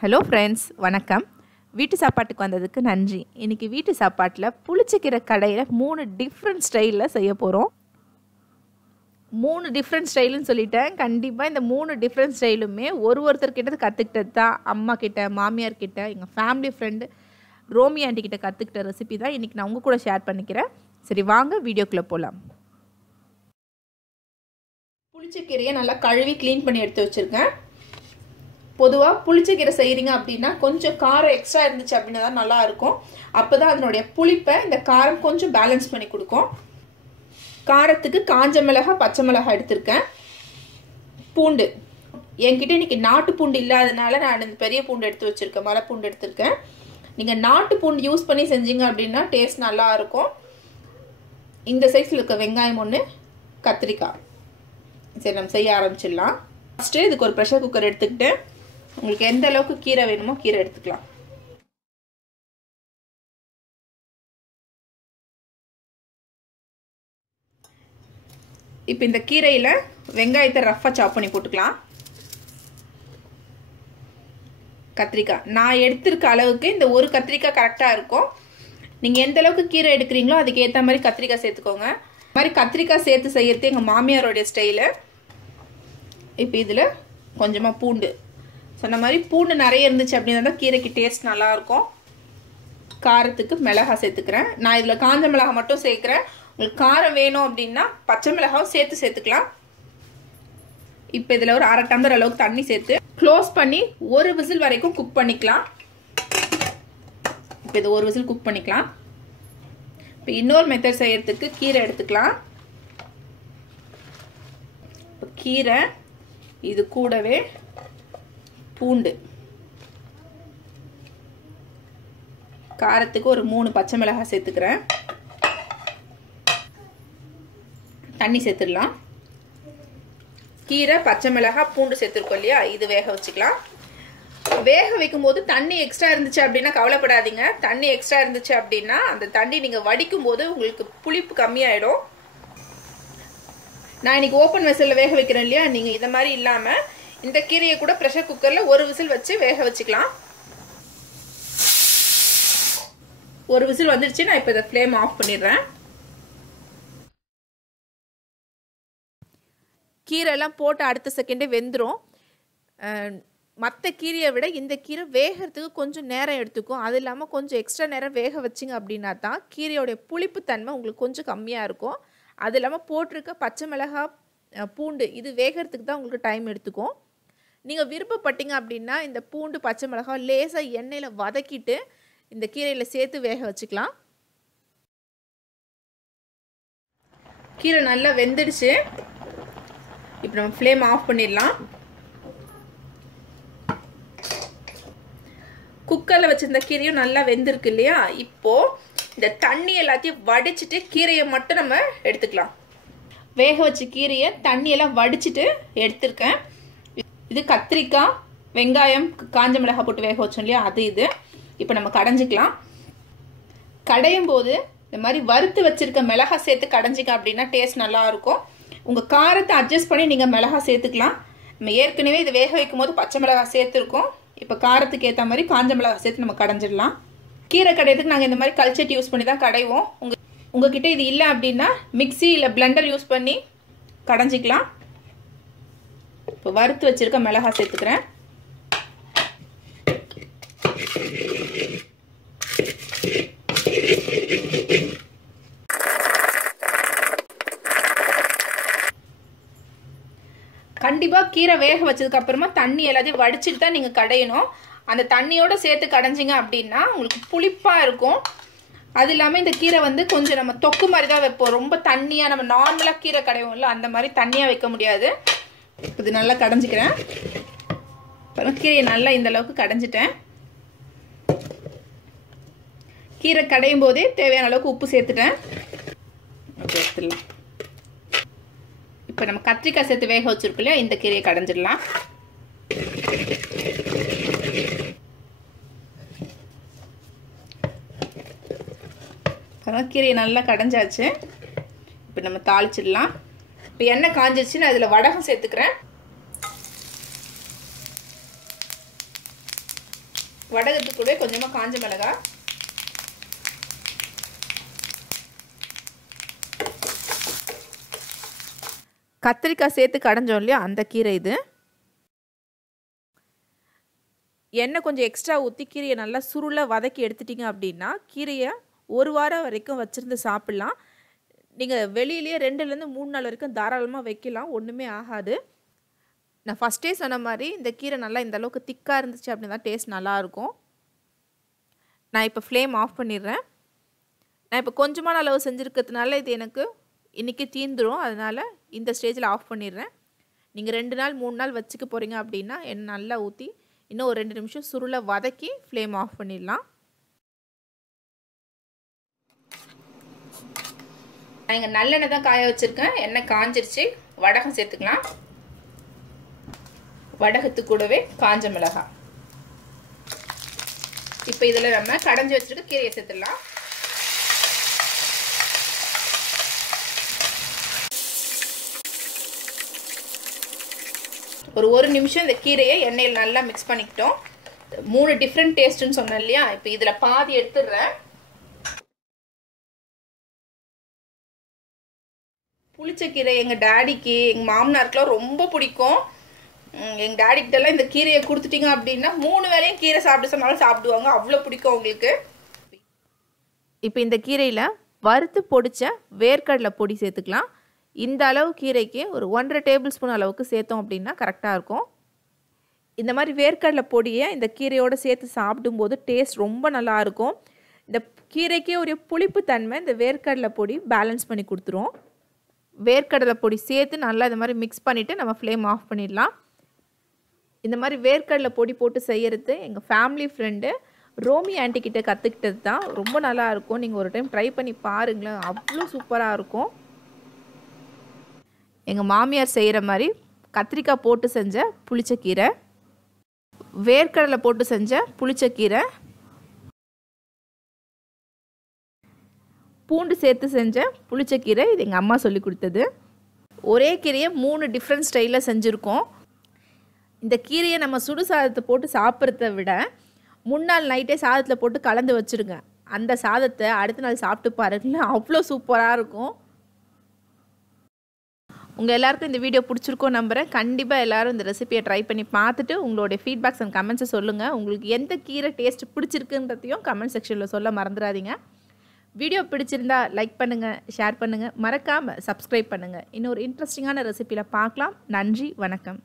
Hello friends வணக்கம். வீட்டு சாப்பாட்டுக்கு வந்ததுக்கு நன்றி. இன்றைக்கி வீட்டு சாப்பாட்டில் புளிச்சிக்கிற கடையில் மூணு டிஃப்ரெண்ட் ஸ்டைலில் செய்ய போகிறோம் மூணு டிஃப்ரெண்ட் ஸ்டைலுன்னு சொல்லிட்டேன். கண்டிப்பாக இந்த மூணு டிஃப்ரெண்ட் ஸ்டைலுமே ஒரு ஒருத்தர்கிட்ட கற்றுக்கிட்டது தான். அம்மா கிட்ட மாமியார் கிட்ட எங்கள் ஃபேமிலி ஃப்ரெண்டு ரோமி ஆண்டி கிட்ட கற்றுக்கிட்ட ரெசிபி தான் இன்றைக்கி நான் உங்கள் கூட ஷேர் பண்ணிக்கிறேன். சரி வாங்க வீடியோக்குள்ளே போகலாம் புளிச்சக்கீரையை நல்லா கழுவி க்ளீன் பண்ணி எடுத்து வச்சுருக்கேன். பொதுவாக புளிச்சக்கீரை செய்கிறீங்க அப்படின்னா கொஞ்சம் காரம் எக்ஸ்ட்ரா இருந்துச்சு அப்படின்னா தான் நல்லாயிருக்கும். அப்போ தான் அதனுடைய புளிப்பை இந்த காரம் கொஞ்சம் பேலன்ஸ் பண்ணி கொடுக்கும். காரத்துக்கு காஞ்ச மிளகா பச்சை மிளகா எடுத்திருக்கேன். பூண்டு. என்கிட்ட இன்றைக்கி நாட்டு பூண்டு இல்லாதனால நான் இந்த பெரிய பூண்டு எடுத்து வச்சுருக்கேன். மலை பூண்டு எடுத்திருக்கேன். நீங்கள் நாட்டு பூண்டு யூஸ் பண்ணி செஞ்சீங்க அப்படின்னா டேஸ்ட் நல்லா இருக்கும் இந்த சைஸில் இருக்க வெங்காயம் ஒன்று கத்திரிக்காய். சரி நம்ம செய்ய ஆரம்பிச்சிடலாம். ஃபஸ்ட்டு இதுக்கு ஒரு ப்ரெஷர் குக்கர் எடுத்துக்கிட்டு உங்களுக்கு எந்த அளவுக்கு கீரை வேணுமோ கீரை எடுத்துக்கலாம். இப்போ இந்த கீரையில் வெங்காயத்தை ரஃப்பாக சாப் பண்ணி போட்டுக்கலாம். கத்திரிக்காய். நான் எடுத்திருக்க அளவுக்கு இந்த ஒரு கத்திரிக்காய் கரெக்டாக இருக்கும். நீங்கள் எந்த அளவுக்கு கீரை எடுக்கிறீங்களோ அதுக்கு ஏற்ற மாதிரி கத்திரிக்காய் சேர்த்துக்கோங்க. இந்த மாதிரி கத்திரிக்காய் சேர்த்து செய்யறது எங்கள் மாமியாரோடைய ஸ்டைலு இப்போ இதில் கொஞ்சமாக பூண்டு. சொன்ன மாதிரி பூண்டு நிறைய இருந்துச்சு அப்படின்னா தான் கீரைக்கு டேஸ்ட் நல்லாயிருக்கும். காரத்துக்கு மிளகா சேர்த்துக்கிறேன். நான் இதில் காஞ்ச மிளகா மட்டும் சேர்க்குறேன். உங்களுக்கு காரம் வேணும் அப்படின்னா பச்சை மிளகாவும் சேர்த்து சேர்த்துக்கலாம். இப்போ இதில் ஒரு அரை டம்ளர் அளவுக்கு தண்ணி சேர்த்து க்ளோஸ் பண்ணி ஒரு விசில் வரைக்கும் குக் பண்ணிக்கலாம். இப்போ இது ஒரு விசில் குக் பண்ணிக்கலாம். இப்போ இன்னொரு மெத்தட் செய்யறதுக்கு கீரை எடுத்துக்கலாம். இப்போ கீரை இது கூடவே பூண்டு. காரத்துக்கு ஒரு மூணு பச்சை மிளகாய் சேர்த்துக்கிறேன். தண்ணி சேர்த்துடலாம். கீரை பச்சை மிளகாய் பூண்டு சேர்த்துருக்கோம் இல்லையா? இது வேக வச்சுக்கலாம். வேக வைக்கும் போது தண்ணி எக்ஸ்ட்ரா இருந்துச்சு அப்படின்னா கவலைப்படாதீங்க. தண்ணி எக்ஸ்ட்ரா இருந்துச்சு அப்படின்னா அந்த தண்ணி நீங்கள் வடிக்கும் போது உங்களுக்கு புளிப்பு கம்மியாயிடும். நான் இன்னைக்கு ஓப்பன் வெசலில் வேக வைக்கிறேன் இல்லையா? நீங்கள் இதை மாதிரி இல்லாமல் இந்த கீரையை கூட ப்ரெஷர் குக்கரில் ஒரு விசில் வச்சு வேக வச்சுக்கலாம். ஒரு விசில் வந்துடுச்சு நான் இப்போ இதை ஃப்ளேம் ஆஃப் பண்ணிடுறேன். கீரைலாம் போட்டு அடுத்த செகண்டே வெந்துடும் மற்ற கீரையை விட இந்த கீரை வேகிறதுக்கு கொஞ்சம் நேரம் எடுத்துக்கும். அது இல்லாமல் கொஞ்சம் எக்ஸ்ட்ரா நேரம் வேக வச்சிங்க அப்படின்னா தான் கீரையோடைய புளிப்புத்தன்மை உங்களுக்கு கொஞ்சம் கம்மியாக இருக்கும். அது இல்லாமல் போட்டிருக்க பச்சை மிளகாய் பூண்டு இது வேகிறதுக்கு தான் உங்களுக்கு டைம் எடுத்துக்கும். நீங்கள் விருப்பப்பட்டீங்க அப்படின்னா இந்த பூண்டு பச்சை மிளகாய் லேசாக எண்ணெயில் வதக்கிட்டு இந்த கீரையில் சேர்த்து வேக வச்சுக்கலாம். கீரை நல்லா வெந்துடுச்சு. இப்போ நம்ம ஃப்ளேம் ஆஃப் பண்ணிடலாம். குக்கரில் வச்சுருந்த கீரையும் நல்லா வெந்திருக்கு இல்லையா? இப்போது இந்த தண்ணி எல்லாத்தையும் வடிச்சிட்டு கீரையை மட்டும் நம்ம எடுத்துக்கலாம். வேக வச்ச கீரையை தண்ணியெல்லாம் வடிச்சிட்டு எடுத்திருக்கேன். இது கத்திரிக்காய் வெங்காயம் காஞ்ச மிளகாய் போட்டு வேக வச்சோம் இல்லையா? அது இது. இப்போ நம்ம கடைஞ்சிக்கலாம். கடையும் போது இந்த மாதிரி வறுத்து வச்சிருக்க மிளகாய் சேர்த்து கடைஞ்சிக்க அப்படின்னா டேஸ்ட் நல்லா இருக்கும். உங்கள் காரத்தை அட்ஜஸ்ட் பண்ணி நீங்கள் மிளகாய் சேர்த்துக்கலாம். நம்ம ஏற்கனவே இது வேக வைக்கும் போது பச்சை மிளகாய் சேர்த்துருக்கோம். இப்போ காரத்துக்கு ஏற்ற மாதிரி காஞ்ச மிளகாய் சேர்த்து நம்ம கடைஞ்சிடலாம். கீரை கடையிறதுக்கு நாங்கள் இந்த மாதிரி கல்ச்சட்டி யூஸ் பண்ணி தான் கடைவோம். உங்கள் உங்ககிட்ட இது இல்லை அப்படின்னா மிக்சி இல்லை பிளண்டர் யூஸ் பண்ணி கடைஞ்சிக்கலாம். இப்போ வறுத்து வச்சிருக்க மிளகாய் சேர்த்துக்கிறேன். கண்டிப்பாக கீரை வேக வச்சதுக்கு அப்புறமா தண்ணி எல்லாத்தையும் வடிச்சிட்டு தான் நீங்கள் கடையணும். அந்த தண்ணியோட சேர்த்து கடைஞ்சிங்க அப்படின்னா உங்களுக்கு புளிப்பாக இருக்கும். அது இல்லாமல் இந்த கீரை வந்து கொஞ்சம் நம்ம தொக்கு மாதிரி தான் வைப்போம். ரொம்ப தண்ணியாக நம்ம நார்மலாக கீரை கடைவோம்ல அந்த மாதிரி தண்ணியாக வைக்க முடியாது. இது நல்லா கடைஞ்சிக்கிறேன். கீரையை நல்லா இந்த அளவுக்கு கடைஞ்சிட்டேன். கீரை கடையும் போதே தேவையான அளவுக்கு உப்பு சேர்த்துட்டேன். எடுத்துடலாம் இப்போ நம்ம கத்திரிக்காய் சேர்த்து வேக வச்சுருக்கோம் இல்லையா? இந்த கீரையை கடைஞ்சிடலாம். கீரையை நல்லா கடைஞ்சாச்சு. இப்போ நம்ம தாளிச்சிடலாம். இப்போ எண்ணெய் காஞ்சிச்சு நான் இதில் வடகம் சேர்த்துக்கிறேன். வடகத்துக்கு கூட கொஞ்சமாக காஞ்ச மிளகா. கத்திரிக்காய் சேர்த்து கடைஞ்சோம் இல்லையா? அந்த கீரை இது. எண்ணெய் கொஞ்சம் எக்ஸ்ட்ரா ஊற்றி கீரையை நல்லா சுருளை வதக்கி எடுத்துட்டிங்க அப்படின்னா கீரையை ஒரு வாரம் வரைக்கும் வச்சுருந்து சாப்பிட்லாம். நீங்கள் வெளியிலேயே ரெண்டுலேருந்து மூணு நாள் வரைக்கும் தாராளமாக வைக்கலாம். ஒன்றுமே ஆகாது. நான் ஃபஸ்ட்டே சொன்ன மாதிரி இந்த கீரை நல்லா இந்த அளவுக்கு திக்காக இருந்துச்சு அப்படின்னா டேஸ்ட் நல்லாயிருக்கும். நான் இப்போ ஃப்ளேம் ஆஃப் பண்ணிடுறேன். நான் இப்போ கொஞ்சமான அளவு செஞ்சுருக்கிறதுனால இது எனக்கு இன்றைக்கி தீந்துடும் அதனால் இந்த ஸ்டேஜில் ஆஃப் பண்ணிடுறேன். நீங்கள் ரெண்டு நாள் மூணு நாள் வச்சுக்க போகிறீங்க அப்படின்னா எண்ணெய் நல்லா ஊற்றி இன்னும் ஒரு ரெண்டு நிமிஷம் சுருளை வதக்கி ஃப்ளேம் ஆஃப் பண்ணிடலாம். நான் இங்கே நல்லெண்ணெய் தான் காய வச்சுருக்கேன். எண்ணெய் காஞ்சிருச்சு. வடகம் சேர்த்துக்கலாம். வடகத்து கூடவே காஞ்ச மிளகாய். இப்போ இதில் நம்ம கடைஞ்சி வச்சுருக்க கீரையை சேர்த்துடலாம். ஒரு ஒரு நிமிஷம் இந்த கீரையை எண்ணெயில் நல்லா மிக்ஸ் பண்ணிக்கிட்டோம். மூணு டிஃப்ரெண்ட் டேஸ்ட்டுன்னு சொன்னேன் இல்லையா? இப்போ இதில் பாதி எடுத்துடுறேன். புளிச்சக்கீரை எங்கள் டேடிக்கு எங்கள் மாமனாருக்குலாம் ரொம்ப பிடிக்கும். எங்கள் டேடிக்கிட்டலாம் இந்த கீரையை கொடுத்துட்டீங்க அப்படின்னா மூணு வேலையும் கீரை சாப்பிட சொன்னாலும் சாப்பிடுவாங்க. அவ்வளோ பிடிக்கும் அவங்களுக்கு. இப்போ இந்த கீரையில் வறுத்து பொடிச்ச வேர்க்கடலை பொடி சேர்த்துக்கலாம். இந்த அளவு கீரைக்கு ஒரு ஒன்றரை டேபிள் ஸ்பூன் அளவுக்கு சேர்த்தோம் அப்படின்னா கரெக்டாக இருக்கும். இந்த மாதிரி வேர்க்கடலை பொடியை இந்த கீரையோடு சேர்த்து சாப்பிடும்போது டேஸ்ட் ரொம்ப நல்லாயிருக்கும் இந்த கீரைக்கே ஒரு புளிப்பு தன்மை இந்த வேர்க்கடலை பொடி பேலன்ஸ் பண்ணி கொடுத்துரும். வேர்க்கடலை பொடி சேர்த்து நல்லா இந்த மாதிரி மிக்ஸ் பண்ணிவிட்டு நம்ம ஃப்ளேம் ஆஃப் பண்ணிடலாம். இந்த மாதிரி வேர்க்கடலை பொடி போட்டு செய்கிறது எங்கள் ஃபேமிலி ஃப்ரெண்டு ரோமி ஆண்டிக்கிட்ட கற்றுக்கிட்டது தான். ரொம்ப நல்லா இருக்கும். நீங்கள் ஒரு டைம் ட்ரை பண்ணி பாருங்களேன். அவ்வளோ சூப்பராக இருக்கும். எங்கள் மாமியார் செய்கிற மாதிரி கத்திரிக்காய் போட்டு செஞ்ச புளிச்சக்கீரை வேர்க்கடலை போட்டு செஞ்ச புளிச்சக்கீரை பூண்டு சேர்த்து செஞ்ச புளிச்சக்கீரை இது எங்கள் அம்மா சொல்லி கொடுத்தது. ஒரே கீரையை மூணு டிஃப்ரெண்ட் ஸ்டைலில் செஞ்சுருக்கோம். இந்த கீரையை நம்ம சுடு சாதத்தை போட்டு சாப்பிட்றத விட முன்னாள் நைட்டே சாதத்தில் போட்டு கலந்து வச்சுருங்க. அந்த சாதத்தை அடுத்த நாள் சாப்பிட்டு பாருங்களேன். அவ்வளோ சூப்பராக இருக்கும். உங்கள் எல்லாருக்கும் இந்த வீடியோ பிடிச்சிருக்கோம் நம்புகிறேன் கண்டிப்பாக எல்லோரும் இந்த ரெசிபியை ட்ரை பண்ணி பார்த்துட்டு உங்களுடைய ஃபீட்பேக்ஸ் அண்ட் கமெண்ட்ஸை சொல்லுங்கள் உங்களுக்கு எந்த கீரை டேஸ்ட் பிடிச்சிருக்குன்றதையும் கமெண்ட் செக்ஷனில் சொல்ல மறந்துடாதீங்க. வீடியோ பிடிச்சிருந்தா லைக் பண்ணுங்கள் ஷேர் பண்ணுங்கள் மறக்காமல் சப்ஸ்கிரைப் பண்ணுங்கள் இன்னொரு இன்ட்ரெஸ்டிங்கான ரெசிப்பியில் பார்க்கலாம். நன்றி வணக்கம்.